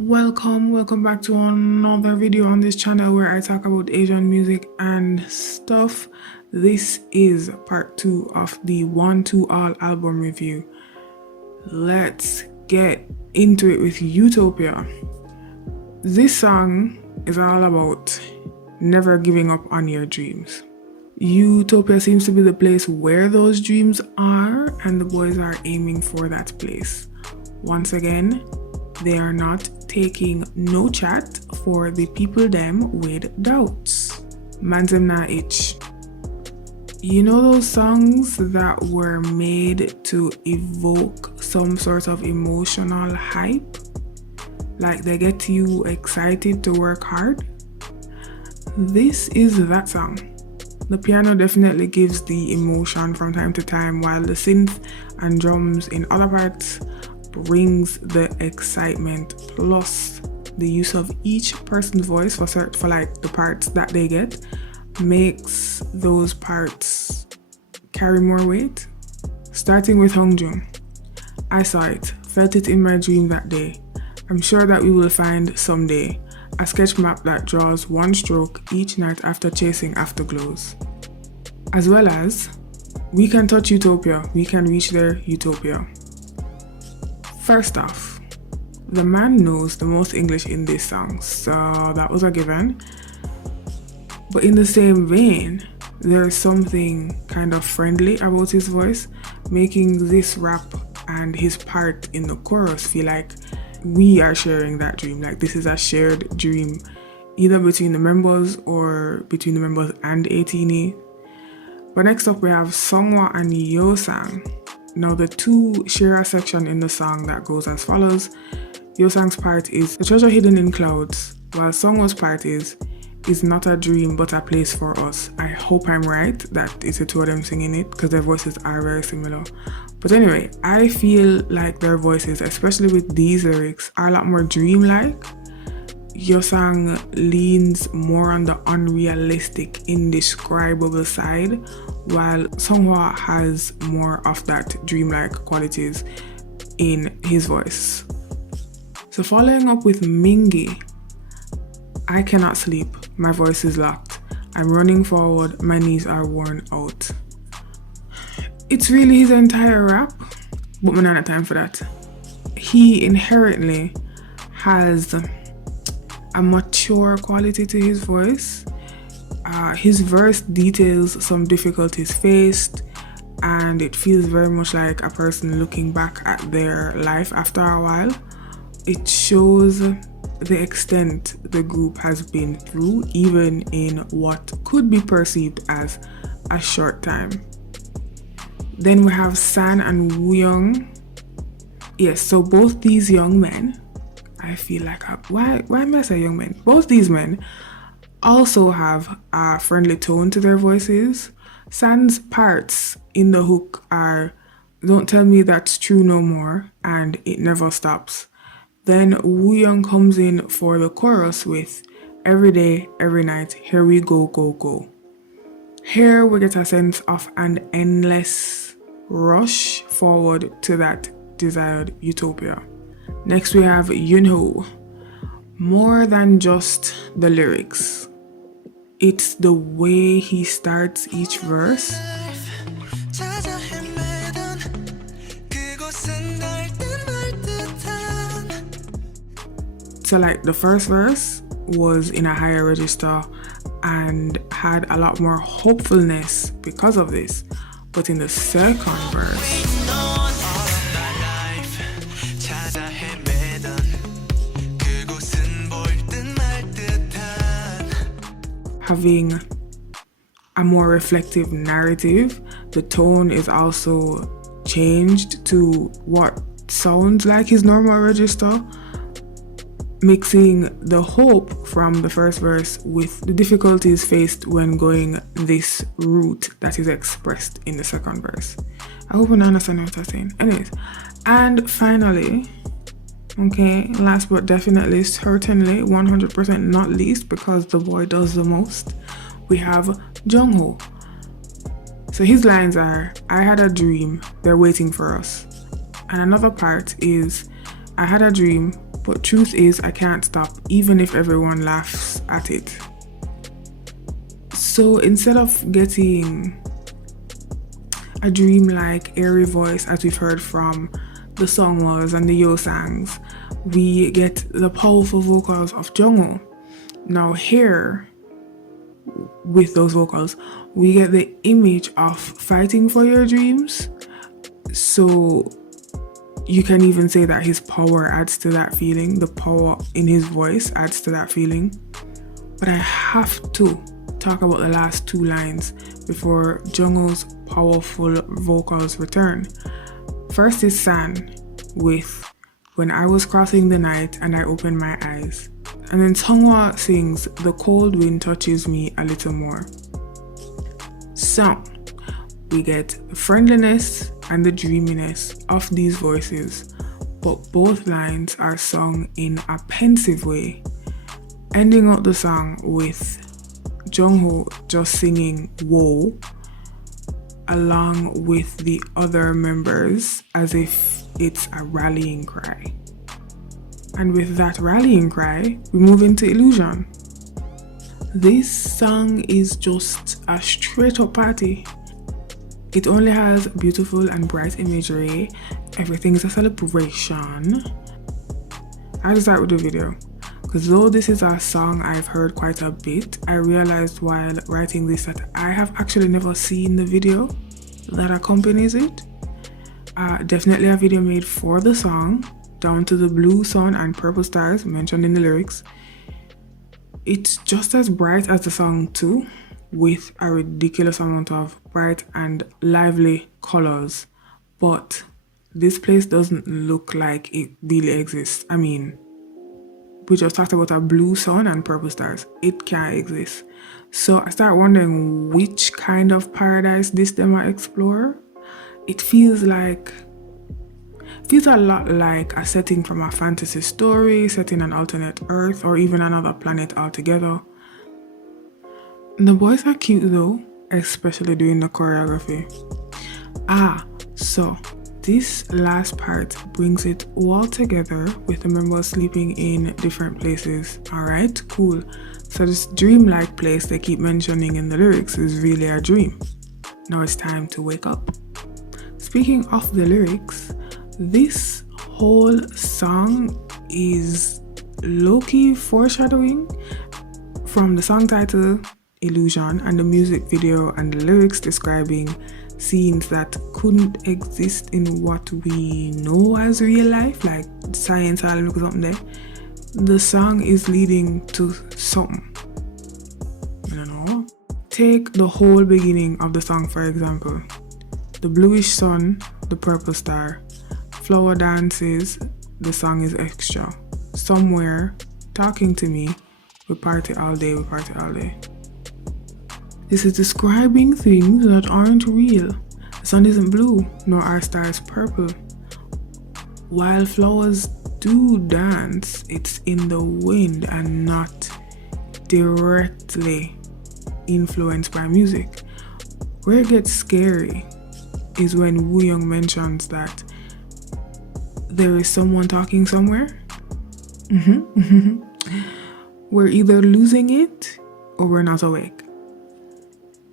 Welcome back to another video on this channel where I talk about Asian music and stuff. This is part 2 of the One to All album review. Let's get into it with Utopia. This song is all about never giving up on your dreams. Utopia seems to be the place where those dreams are, and the boys are aiming for that place. Once again, they are not taking no chat for the people them with doubts. Man's them not itch. You know those songs that were made to evoke some sort of emotional hype? Like they get you excited to work hard? This is that song. The piano definitely gives the emotion from time to time, while the synth and drums in other parts brings the excitement, plus the use of each person's voice for like the parts that they get makes those parts carry more weight. Starting with Hongjung. I saw it, felt it in my dream that day. I'm sure that we will find someday a sketch map that draws one stroke each night after chasing afterglows. As well as, we can touch Utopia, we can reach there, Utopia. First off, the man knows the most English in this song, so that was a given. But in the same vein, there is something kind of friendly about his voice, making this rap and his part in the chorus feel like we are sharing that dream, like this is a shared dream, either between the members or between the members and ATEEZ. But next up we have Seonghwa and Yeosang. Now the two share a section in the song that goes as follows. Yeosang's part is the treasure hidden in clouds, while Seonghwa's part is not a dream but a place for us. I hope I'm right that it's the two of them singing it because their voices are very similar. But anyway, I feel like their voices, especially with these lyrics, are a lot more dreamlike. Yeosang leans more on the unrealistic, indescribable side, while Seonghwa has more of that dreamlike qualities in his voice. So following up with Mingi, I cannot sleep, my voice is locked. I'm running forward, my knees are worn out. It's really his entire rap, but we don't have time for that. He inherently has a mature quality to his voice. His verse details some difficulties faced, and it feels very much like a person looking back at their life after a while. It shows the extent the group has been through, even in what could be perceived as a short time. Then we have San and Wooyoung. Yes, so both these young men, I feel like, why am I saying young men? Both these men also have a friendly tone to their voices. San's parts in the hook are "Don't Tell Me That's True No More" and "It Never Stops." Then Wooyoung comes in for the chorus with "Every day, every night, here we go, go, go." Here we get a sense of an endless rush forward to that desired utopia. Next we have Yunho. More than just the lyrics, it's the way he starts each verse. So like the first verse was in a higher register and had a lot more hopefulness because of this. But in the second verse, having a more reflective narrative, the tone is also changed to what sounds like his normal register, mixing the hope from the first verse with the difficulties faced when going this route that is expressed in the second verse. I hope you understand what I'm saying. Anyways, and finally, okay, last but definitely, certainly, 100% not least, because the boy does the most, we have Jungho. So his lines are, "I had a dream, they're waiting for us." And another part is, "I had a dream, But truth is, I can't stop even if everyone laughs at it. So instead of getting a dreamlike, airy voice as we've heard from the Songwas and the Yosangs, we get the powerful vocals of Jungho. Now here, with those vocals, we get the image of fighting for your dreams. So you can even say that his power adds to that feeling. The power in his voice adds to that feeling. But I have to talk about the last two lines before Jungho's powerful vocals return. First is San with "When I was crossing the night and I opened my eyes." And then Seonghwa sings "The cold wind touches me a little more." So we get the friendliness and the dreaminess of these voices, but both lines are sung in a pensive way, ending out the song with Jungho just singing "Whoa" along with the other members as if it's a rallying cry. And with that rallying cry, we move into Illusion. This song is just a straight up party. It only has beautiful and bright imagery. Everything's a celebration. I'll start with the video, because though this is a song I've heard quite a bit, I realized while writing this that I have actually never seen the video that accompanies it. Definitely a video made for the song, down to the blue sun and purple stars mentioned in the lyrics. It's just as bright as the song too, with a ridiculous amount of bright and lively colors. But this place doesn't look like it really exists. I mean, we just talked about a blue sun and purple stars. It can't exist. So I start wondering which kind of paradise this them might explore. It feels a lot like a setting from a fantasy story set in an alternate Earth or even another planet altogether. The boys are cute though, especially doing the choreography. So this last part brings it all together with the members sleeping in different places. Alright, cool. So this dreamlike place they keep mentioning in the lyrics is really a dream. Now it's time to wake up. Speaking of the lyrics, this whole song is low-key foreshadowing from the song title Illusion and the music video and the lyrics describing scenes that couldn't exist in what we know as real life, like science or something there. The song is leading to something. I don't know. Take the whole beginning of the song for example. The bluish sun, the purple star, flower dances, the song is extra. Somewhere, talking to me, we party all day, we party all day. This is describing things that aren't real. The sun isn't blue, nor are stars purple. While flowers do dance, it's in the wind and not directly influenced by music. Where it gets scary is when Woo Young mentions that there is someone talking somewhere. We're either losing it or we're not awake.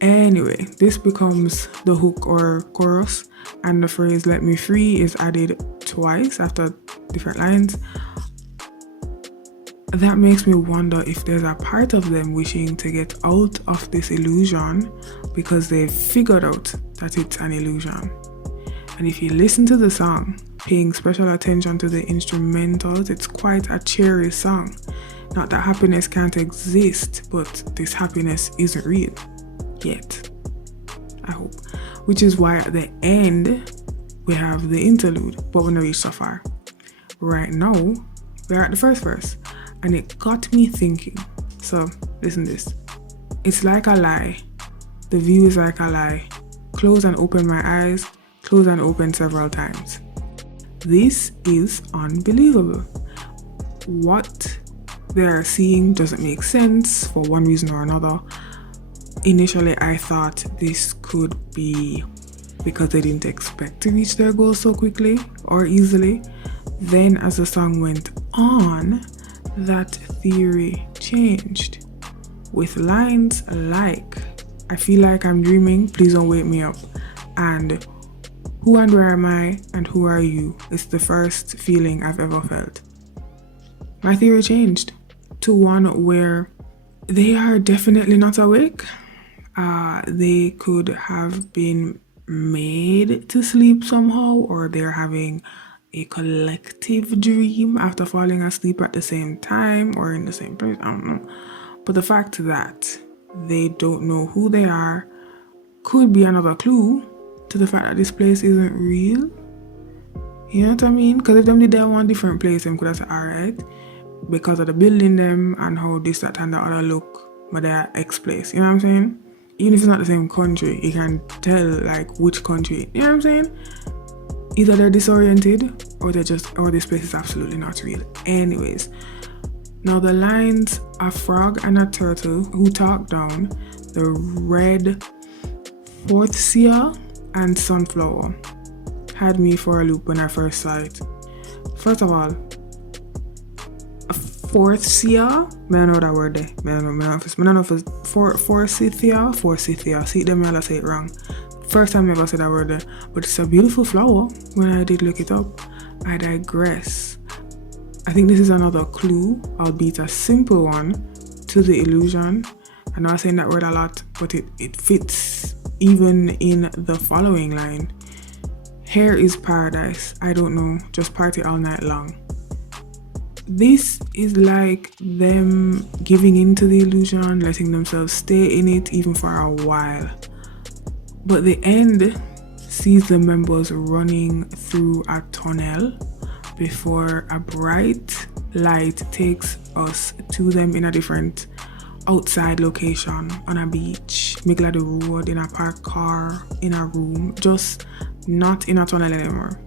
Anyway, this becomes the hook or chorus, and the phrase "let me free" is added twice after different lines. That makes me wonder if there's a part of them wishing to get out of this illusion because they've figured out that it's an illusion. And if you listen to the song, paying special attention to the instrumentals, it's quite a cheery song. Not that happiness can't exist, but this happiness isn't real. Yet, I hope. Which is why at the end, we have the interlude, but we're not reached so far. Right now, we're at the first verse, and it got me thinking. So, listen to this. It's like a lie. The view is like a lie. Close and open my eyes, close and open several times. This is unbelievable. What they're seeing doesn't make sense for one reason or another. Initially, I thought this could be because they didn't expect to reach their goal so quickly or easily. Then, as the song went on, that theory changed. With lines like, I feel like I'm dreaming, please don't wake me up, and who and where am I and who are you? It's the first feeling I've ever felt. My theory changed to one where they are definitely not awake. They could have been made to sleep somehow, or they're having a collective dream after falling asleep at the same time or in the same place. I don't know. But the fact that they don't know who they are could be another clue to the fact that this place isn't real. You know what I mean? Because if them did that one different place, them could have said, alright, because of the building them and how this, that, and the other look, but they're X place. You know what I'm saying? Even if it's not the same country, you can tell like which country. You know what I'm saying? Either they're disoriented or this place is absolutely not real. Anyways, now the lines, a frog and a turtle who talk down, the red fourth seer and sunflower had me for a loop when I first saw it. First of all, a fourth seer, I know that word there. I don't know if it's forsythia. See them, I'll say it wrong. First time I ever said that word there, but it's a beautiful flower. When I did look it up, I digress. I think this is another clue, albeit a simple one, to the illusion. I know I'm saying that word a lot, but it fits even in the following line. Here is paradise. I don't know, just party all night long. This is like them giving into the illusion, letting themselves stay in it even for a while. But the end sees the members running through a tunnel before a bright light takes us to them in a different outside location, on a beach, middle of the road, in a parked car, in a room, just not in a tunnel anymore.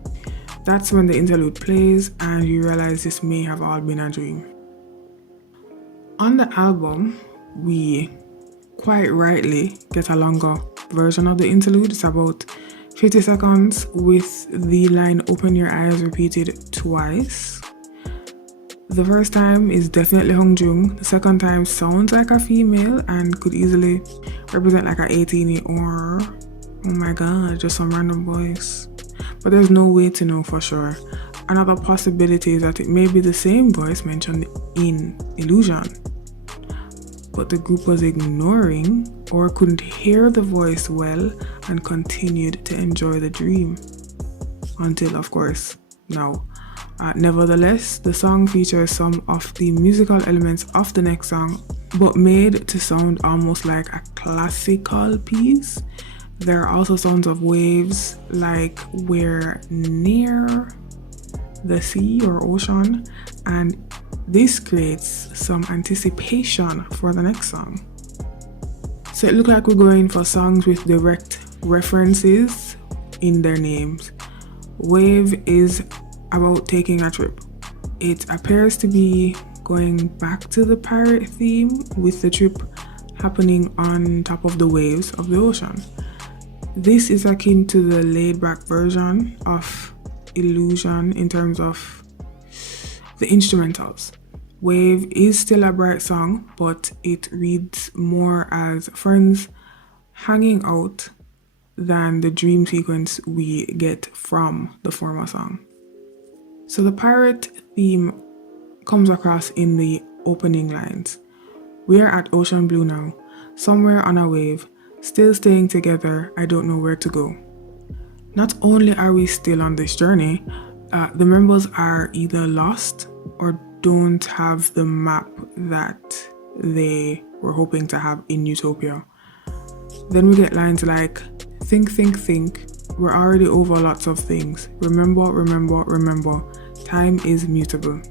That's when the interlude plays and you realize this may have all been a dream. On the album, we quite rightly get a longer version of the interlude. It's about 50 seconds with the line "open your eyes" repeated twice. The first time is definitely Hongjoong. The second time sounds like a female and could easily represent like a 18 or, oh my god, just some random voice. But there's no way to know for sure. Another possibility is that it may be the same voice mentioned in Illusion, but the group was ignoring or couldn't hear the voice well and continued to enjoy the dream. Until, of course, now. Nevertheless, the song features some of the musical elements of the next song, but made to sound almost like a classical piece. There are also sounds of waves, like we're near the sea or ocean, and this creates some anticipation for the next song. So it looks like we're going for songs with direct references in their names. Wave is about taking a trip. It appears to be going back to the pirate theme, with the trip happening on top of the waves of the ocean. This is akin to the laid-back version of Illusion in terms of the instrumentals. Wave is still a bright song, but it reads more as friends hanging out than the dream sequence we get from the former song. So the pirate theme comes across in the opening lines. We're at ocean blue now, somewhere on a wave, still staying together, I don't know where to go. Not only are we still on this journey, the members are either lost or don't have the map that they were hoping to have in Utopia. Then we get lines like, think, think, think, we're already over lots of things. Remember, remember, remember, time is mutable.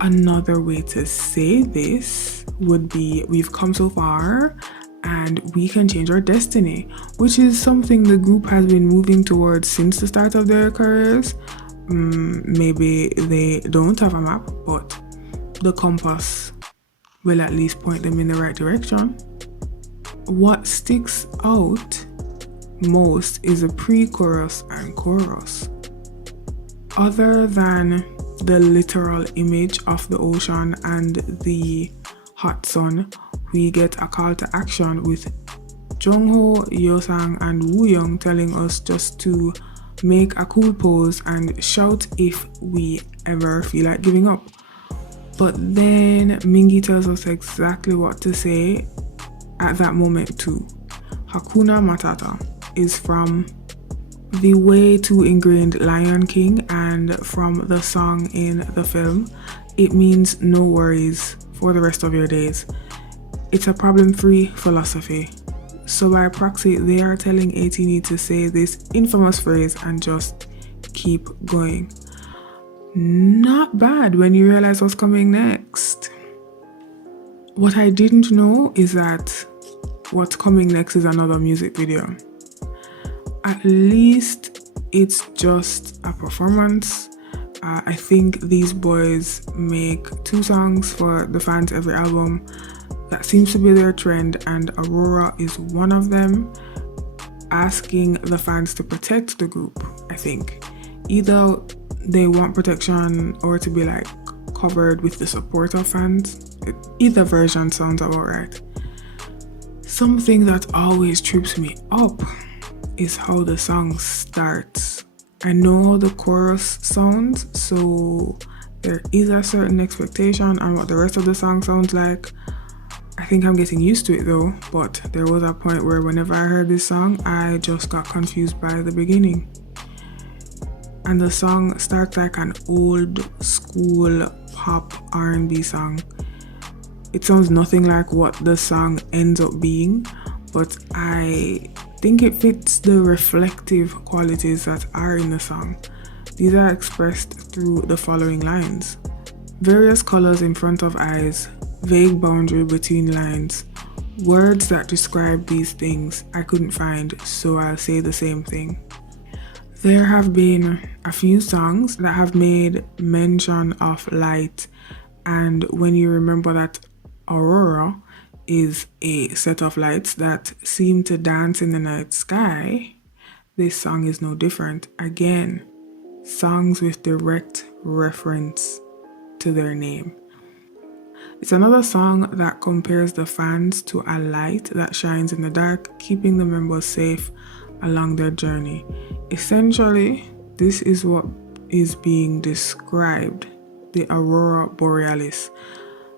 Another way to say this would be, we've come so far and we can change our destiny, which is something the group has been moving towards since the start of their careers. Maybe they don't have a map, but the compass will at least point them in the right direction. What sticks out most is the pre-chorus and chorus. Other than the literal image of the ocean and the hot sun, we get a call to action with Jongho, Yosang, and Wooyoung telling us just to make a cool pose and shout if we ever feel like giving up. But then Mingi tells us exactly what to say at that moment too. Hakuna Matata is from the way too ingrained Lion King and from the song in the film. It means no worries for the rest of your days. It's a problem-free philosophy. So by proxy, they are telling ATEEZ to say this infamous phrase and just keep going. Not bad when you realize what's coming next. What I didn't know is that what's coming next is another music video. At least it's just a performance. I think these boys make 2 songs for the fans every album. That seems to be their trend, and Aurora is one of them, asking the fans to protect the group, I think. Either they want protection or to be like covered with the support of fans. Either version sounds about right. Something that always trips me up is how the song starts. I know how the chorus sounds, so there is a certain expectation on what the rest of the song sounds like. I think I'm getting used to it though, but there was a point where whenever I heard this song, I just got confused by the beginning. And the song starts like an old school pop R&B song. It sounds nothing like what the song ends up being, but I think it fits the reflective qualities that are in the song. These are expressed through the following lines. Various colors in front of eyes, vague boundary between lines. Words that describe these things I couldn't find, so I'll say the same thing. There have been a few songs that have made mention of light, and when you remember that Aurora is a set of lights that seem to dance in the night sky, this song is no different. Again, songs with direct reference to their name. It's another song that compares the fans to a light that shines in the dark, keeping the members safe along their journey. Essentially, this is what is being described, the Aurora Borealis.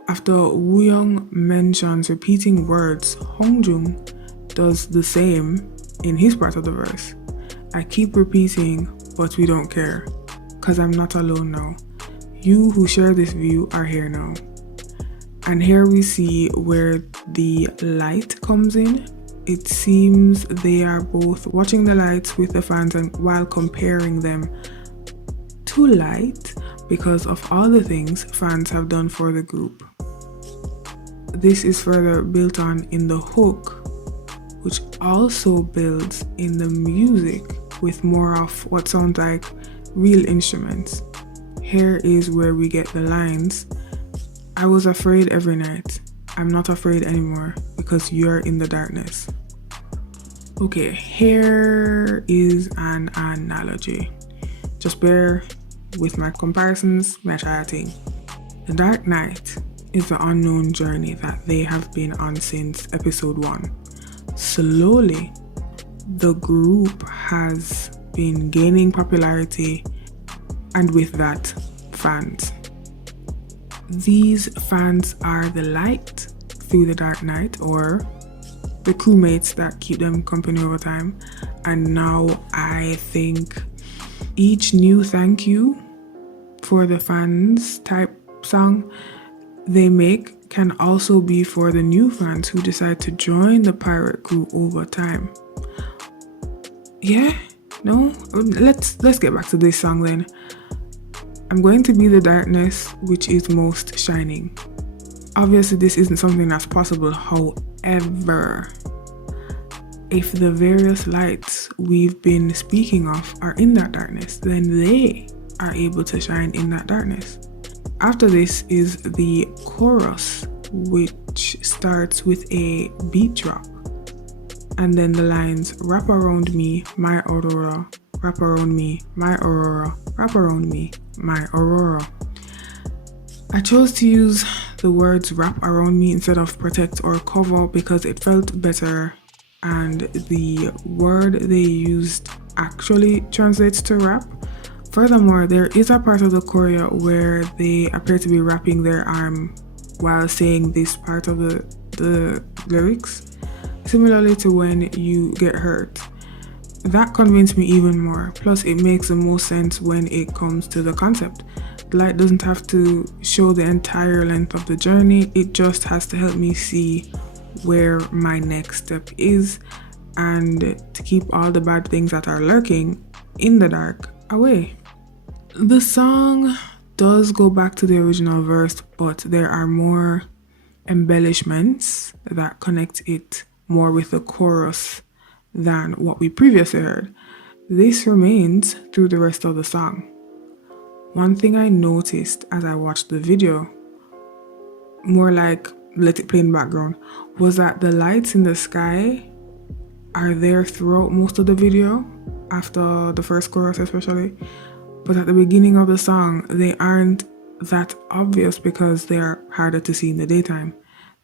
After Wooyoung mentions repeating words, Hongjung does the same in his part of the verse. I keep repeating, but we don't care, 'cause I'm not alone now. You who share this view are here now. And here we see where the light comes in. It seems they are both watching the lights with the fans and while comparing them to light because of all the things fans have done for the group. This is further built on in the hook, which also builds in the music with more of what sounds like real instruments. Here is where we get the lines. I was afraid every night. I'm not afraid anymore because you're in the darkness. Okay, here is an analogy. Just bear with my comparisons, my thing. The Dark Knight is the unknown journey that they have been on since episode 1. Slowly, the group has been gaining popularity, and with that, fans. These fans are the light through the dark night, or the crewmates that keep them company over time. And now I think each new thank you for the fans type song they make can also be for the new fans who decide to join the pirate crew over time. Yeah, no, let's get back to this song then. I'm going to be the darkness which is most shining. Obviously this isn't something that's possible, however, if the various lights we've been speaking of are in that darkness, then they are able to shine in that darkness. After this is the chorus, which starts with a beat drop, and then the lines wrap around me, my Aurora, wrap around me, my Aurora, wrap around me, my Aurora. I chose to use the words wrap around me instead of protect or cover because it felt better, and the word they used actually translates to wrap. Furthermore, there is a part of the choreo where they appear to be wrapping their arm while saying this part of the lyrics, similarly to when you get hurt. That convinced me even more, plus it makes the most sense when it comes to the concept. The light doesn't have to show the entire length of the journey, it just has to help me see where my next step is and to keep all the bad things that are lurking in the dark away. The song does go back to the original verse, but there are more embellishments that connect it more with the chorus than what we previously heard. This remains through the rest of the song. One thing I noticed as I watched the video, more like let it play in the background, was that the lights in the sky are there throughout most of the video, after the first chorus especially, but at the beginning of the song they aren't that obvious because they are harder to see in the daytime.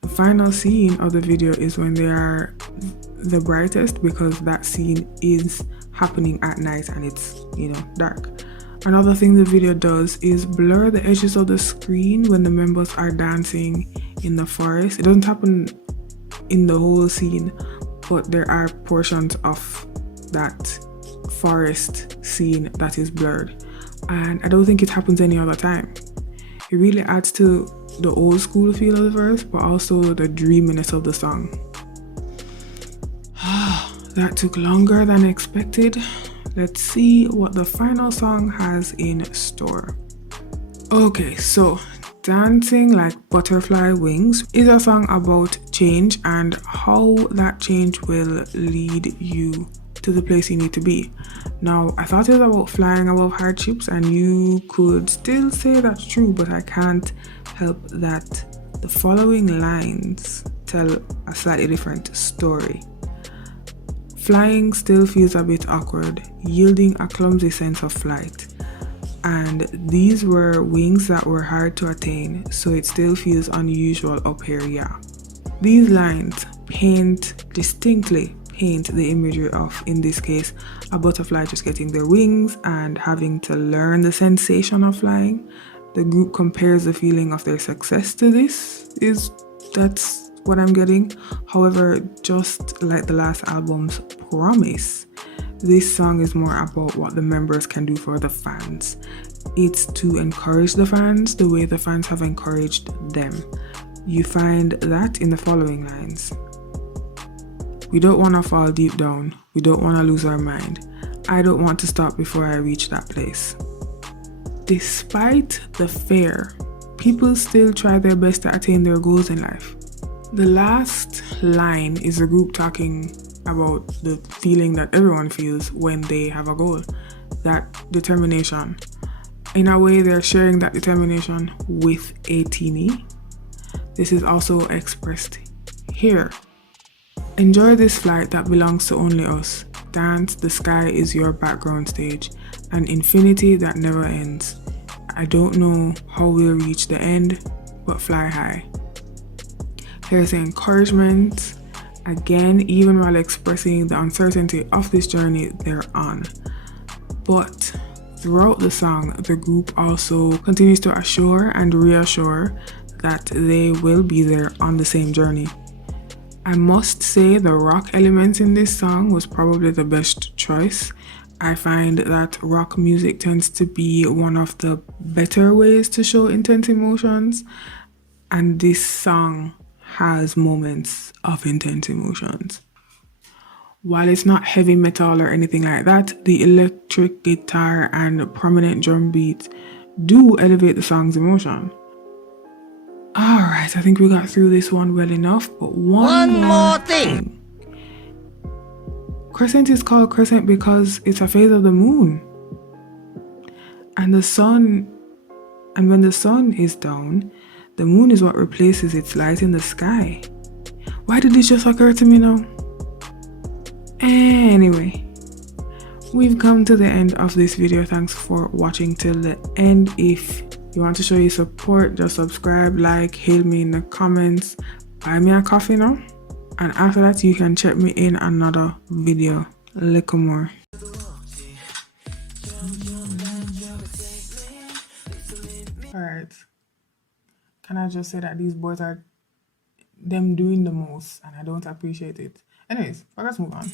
The final scene of the video is when they are the brightest because that scene is happening at night and it's, dark. Another thing the video does is blur the edges of the screen when the members are dancing in the forest. It doesn't happen in the whole scene, but there are portions of that forest scene that is blurred. And I don't think it happens any other time. It really adds to the old school feel of the verse, but also the dreaminess of the song. That took longer than expected. Let's see what the final song has in store. Okay, so Dancing Like Butterfly Wings is a song about change and how that change will lead you to the place you need to be. Now, I thought it was about flying above hardships, and you could still say that's true, but I can't help that the following lines tell a slightly different story. Flying still feels a bit awkward, yielding a clumsy sense of flight. And these were wings that were hard to attain, so it still feels unusual up here, yeah. These lines distinctly paint the imagery of, in this case, a butterfly just getting their wings and having to learn the sensation of flying. The group compares the feeling of their success to this, that's what I'm getting. However, just like the last album's Promise, this song is more about what the members can do for the fans. It's to encourage the fans the way the fans have encouraged them. You find that in the following lines. We don't want to fall deep down. We don't want to lose our mind. I don't want to stop before I reach that place. Despite the fear, people still try their best to attain their goals in life. The last line is the group talking about the feeling that everyone feels when they have a goal, that determination. In a way, they're sharing that determination with ATEEZ. This is also expressed here. Enjoy this flight that belongs to only us. Dance, the sky is your background stage, an infinity that never ends. I don't know how we'll reach the end, but fly high. Here's the encouragement. Again, even while expressing the uncertainty of this journey they're on. But throughout the song, the group also continues to assure and reassure that they will be there on the same journey. I must say the rock elements in this song was probably the best choice. I find that rock music tends to be one of the better ways to show intense emotions, and this song has moments of intense emotions. While it's not heavy metal or anything like that, the electric guitar and prominent drum beats do elevate the song's emotion. Alright, I think we got through this one well enough, but one more thing. Crescent is called Crescent because it's a phase of the moon. And when the sun is down, the moon is what replaces its light in the sky. Why did this just occur to me now? Anyway, we've come to the end of this video. Thanks for watching till the end. If you want to show your support, just subscribe, like, hail me in the comments, buy me a coffee now, and after that you can check me in another video. Little more. Alright, can I just say that these boys are them doing the most and I don't appreciate it. Anyways, let's move on.